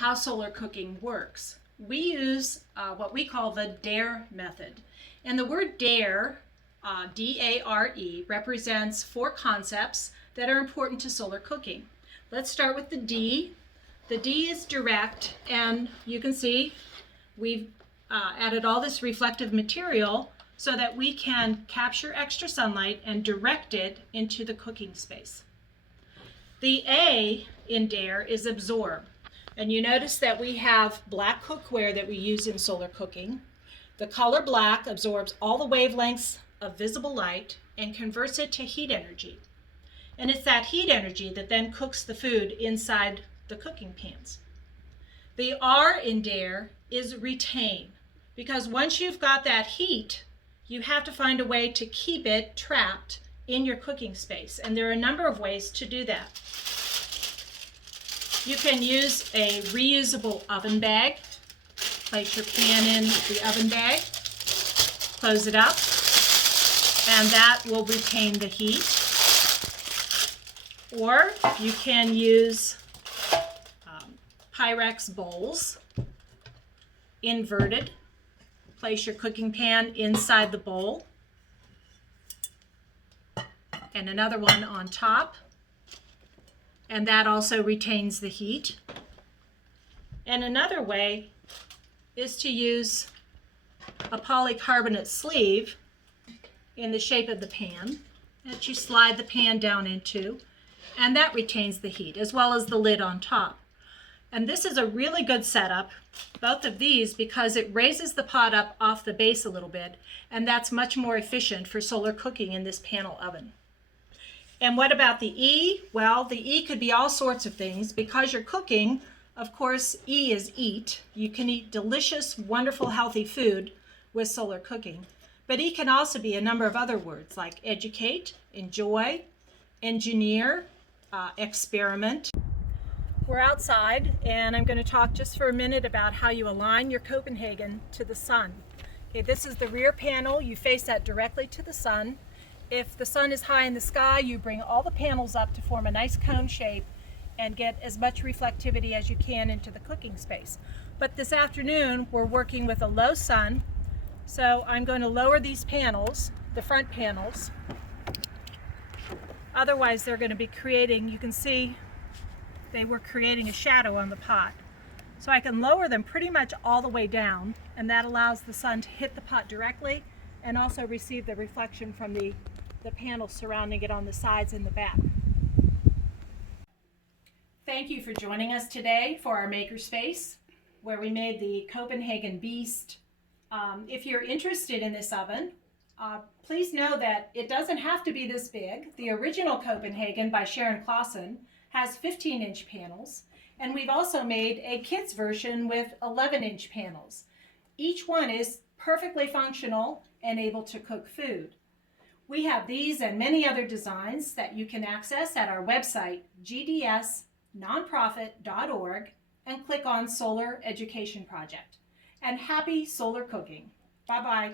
how solar cooking works. We use what we call the D.A.R.E method. And the word D.A.R.E, D-A-R-E, represents 4 concepts that are important to solar cooking. Let's start with the D. The D is direct, and you can see we've added all this reflective material so that we can capture extra sunlight and direct it into the cooking space. The A in D.A.R.E is absorb. And you notice that we have black cookware that we use in solar cooking. The color black absorbs all the wavelengths of visible light and converts it to heat energy. And it's that heat energy that then cooks the food inside the cooking pans. The R in D.A.R.E is retain, because once you've got that heat, you have to find a way to keep it trapped in your cooking space. And there are a number of ways to do that. You can use a reusable oven bag. Place your pan in the oven bag, close it up, and that will retain the heat. Or you can use Pyrex bowls, inverted. Place your cooking pan inside the bowl, and another one on top. And that also retains the heat. And another way is to use a polycarbonate sleeve in the shape of the pan that you slide the pan down into, and that retains the heat, as well as the lid on top. And this is a really good setup, both of these, because it raises the pot up off the base a little bit, and that's much more efficient for solar cooking in this panel oven. And what about the E? Well, the E could be all sorts of things. Because you're cooking, of course, E is eat. You can eat delicious, wonderful, healthy food with solar cooking. But E can also be a number of other words like educate, enjoy, engineer, experiment. We're outside, and I'm going to talk just for a minute about how you align your Copenhagen to the sun. Okay, this is the rear panel. You face that directly to the sun. If the sun is high in the sky, you bring all the panels up to form a nice cone shape and get as much reflectivity as you can into the cooking space. But this afternoon, we're working with a low sun, so I'm going to lower these panels, the front panels. Otherwise, they're going to be creating, you can see, they were creating a shadow on the pot. So I can lower them pretty much all the way down, and that allows the sun to hit the pot directly and also receive the reflection from the panels surrounding it on the sides and the back. Thank you for joining us today for our makerspace, where we made the Copenhagen Beast. If you're interested in this oven, please know that it doesn't have to be this big. The original Copenhagen by Sharon Clausen has 15-inch panels, and we've also made a kids version with 11-inch panels. Each one is perfectly functional and able to cook food. We have these and many other designs that you can access at our website, gdsnonprofit.org, and click on Solar Education Project. And happy solar cooking. Bye-bye.